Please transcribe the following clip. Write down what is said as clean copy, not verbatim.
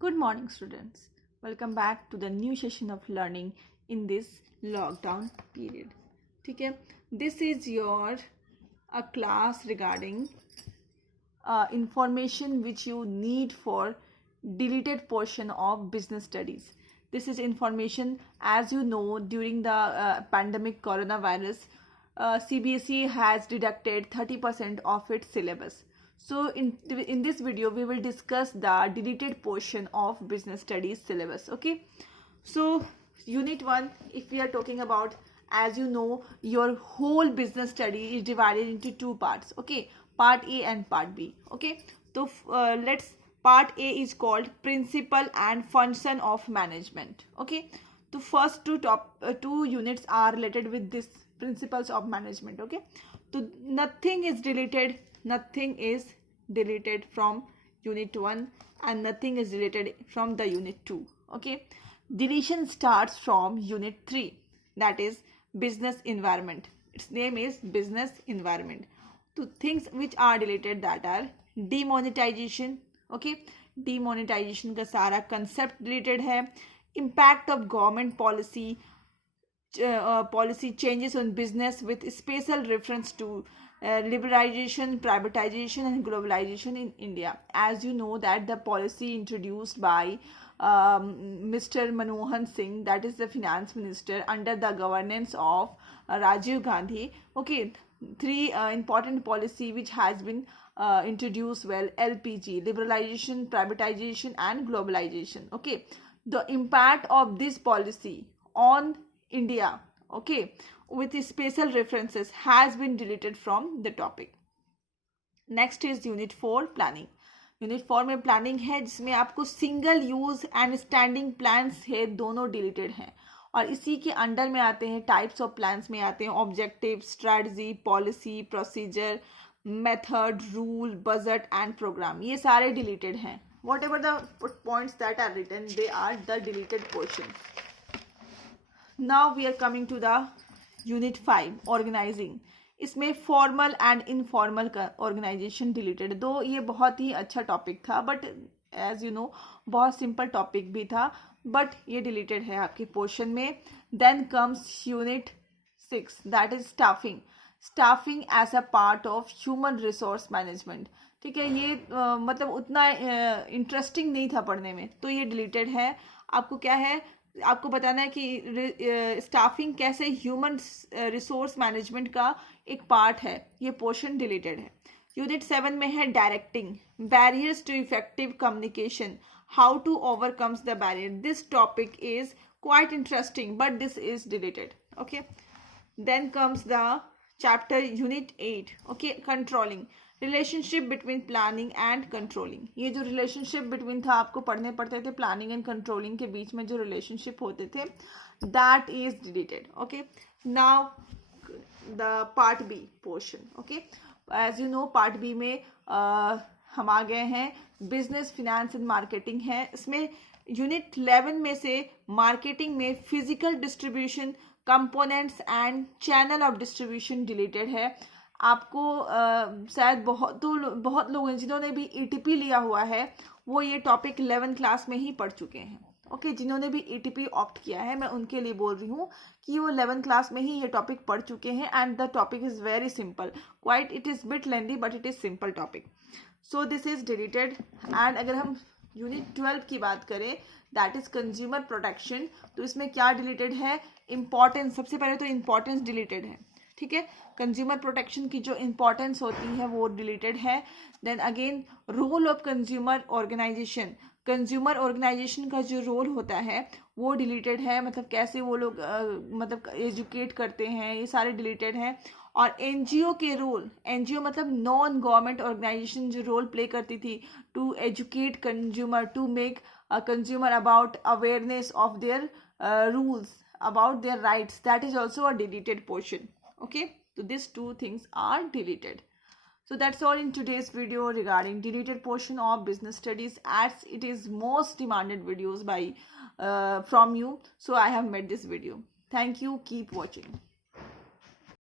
Good morning, students. Welcome back to the new session of learning in this lockdown period. ठीक है, this is your a class regarding information which you need for deleted portion of business studies. This is information, as you know, during the pandemic coronavirus, CBSE has deducted 30% of its syllabus. So in this video we will discuss the deleted portion of business studies syllabus. Okay, so unit 1, if we are talking about, as you know, your whole business study is divided into two parts. Okay, part A and part B. Okay, so let's part A is called principle and function of management. Okay, the first two units are related with this principles of management. Okay, so nothing is deleted from unit 1 and nothing is deleted from the unit 2. Okay, deletion starts from unit 3, that is business environment. Its name is business environment. So things which are deleted, that are demonetization. Okay, demonetization का सारा concept deleted है. Impact of government policy changes on business with special reference to liberalization, privatization and globalization in India. As you know that the policy introduced by Mr. Manmohan Singh, that is the finance minister, under the governance of Rajiv Gandhi. Okay, three important policy which has been introduced, well, LPG, liberalization, privatization and globalization. Okay, the impact of this policy on India, okay, with special references, has been deleted from the topic. Next is unit 4, planning. Unit 4 में प्लानिंग है, जिसमें आपको single use and standing plans है, दोनों डिलीटेड हैं. और इसी के अंडर में आते हैं, टाइप्स ऑफ प्लान्स में आते हैं objective, strategy, policy, procedure, method, rule, budget and program. ये सारे डिलीटेड हैं. Whatever the points that are written, they are the deleted portion. Now we are coming to the unit 5, organizing. इसमें formal and informal का organization deleted. Though ये बहुत ही अच्छा topic था, बट एज यू नो बहुत simple topic भी था, बट ये डिलीटेड है आपके पोर्शन में. Then comes unit 6, that is staffing. Staffing as a part of human resource management. ठीक है, ये मतलब उतना इंटरेस्टिंग नहीं था पढ़ने में, तो ये डिलीटेड है. आपको क्या है, आपको बताना है कि स्टाफिंग कैसे ह्यूमन रिसोर्स मैनेजमेंट का एक पार्ट है. ये पोर्शन डिलीटेड है. यूनिट 7 में है directing, barriers to effective communication, how to overcomes the barrier. This topic is quite interesting but this is deleted. Okay, then comes the chapter unit 8, okay, controlling, relationship between planning and controlling. ये जो relationship between था, आपको पढ़ने पड़ते थे, planning and controlling के बीच में जो रिलेशनशिप होते थे, that is deleted. Okay, now the part B portion. Okay, as you know part B में हम आ गए हैं, बिजनेस, फिनेंस एंड मार्केटिंग है. इसमें यूनिट 11 में से मार्केटिंग में physical distribution, components and channel of distribution deleted है. आपको शायद बहुत लोग हैं जिन्होंने भी ETP लिया हुआ है, वो ये टॉपिक 11 क्लास में ही पढ़ चुके हैं. ओके, जिन्होंने भी ETP ऑप्ट किया है, मैं उनके लिए बोल रही हूँ कि वो 11 क्लास में ही ये टॉपिक पढ़ चुके हैं. And the topic is very simple, quite it is bit lengthy but it is simple topic. So this is deleted. And अगर हम यूनिट 12 की बात करें, दैट इज कंज्यूमर प्रोटेक्शन, तो इसमें क्या डिलीटेड है, इंपॉर्टेंस. सबसे पहले तो इंपॉर्टेंस डिलीटेड है. ठीक है, कंज्यूमर प्रोटेक्शन की जो इंपॉर्टेंस होती है वो डिलीटेड है. Then again role of consumer organization, consumer organization का जो रोल होता है वो डिलीटेड है. मतलब कैसे वो लोग मतलब एजुकेट करते हैं, ये सारे डिलीटेड हैं. और NGO के रोल, NGO मतलब नॉन गवर्नमेंट ऑर्गेनाइजेशन, जो रोल प्ले करती थी to educate consumer, to make consumer about awareness of their rules, about their rights, that is also a deleted portion. Okay, so these two things are deleted. So that's all in today's video regarding deleted portion of business studies, as it is most demanded videos by from you, so I have made this video. Thank you, keep watching.